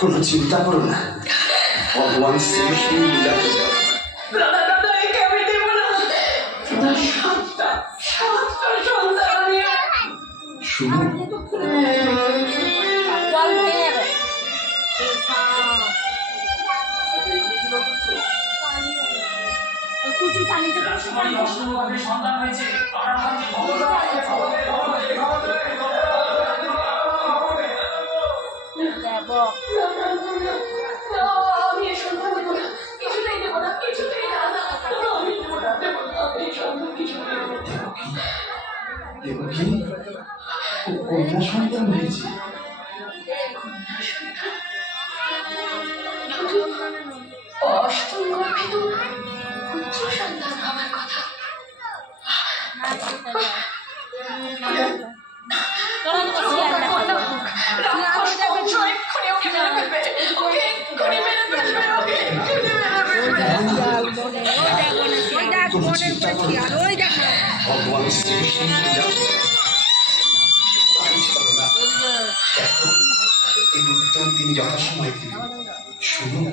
কোনো চিন্তা করো না, ভগবান শ্রীকৃষ্ণ লীলা করবে। শুনুন, সন্তান হয়েছে। কন্যা সন্তান হয়েছে। অষ্টম গর্ভিত পুত্র সন্তান হবার কথা। ভগবান শ্রীকৃষ্ণ লীলা এই উত্তর তিনি যথাসময় দিলেন। শুনুন,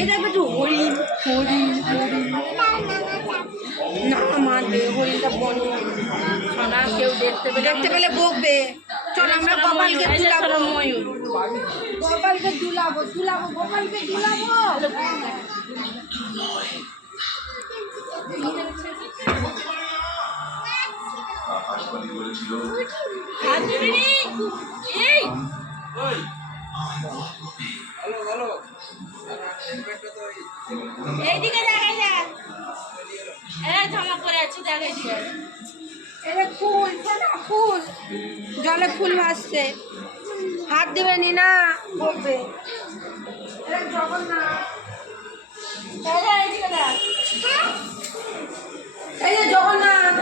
এটা একটু হরিণ হরিণ হরিণ না মানবে হরিণটা বনে সোনা কেউ দেখতে পেলে বকবে। চল আমরা গোপালকে দুলাবো, ময়ূর গোপালকে দুলাবো গোপালকে দুলাবো। এইদিকে দেখাই যা, ঝমক করে আছে দেখাই দিয়ে। এটা ফুল ফুল, জলে ফুল ভাসছে, হাত দেবে নি না বলবে। জগন্নাথ, এই যে জগন্নাথ।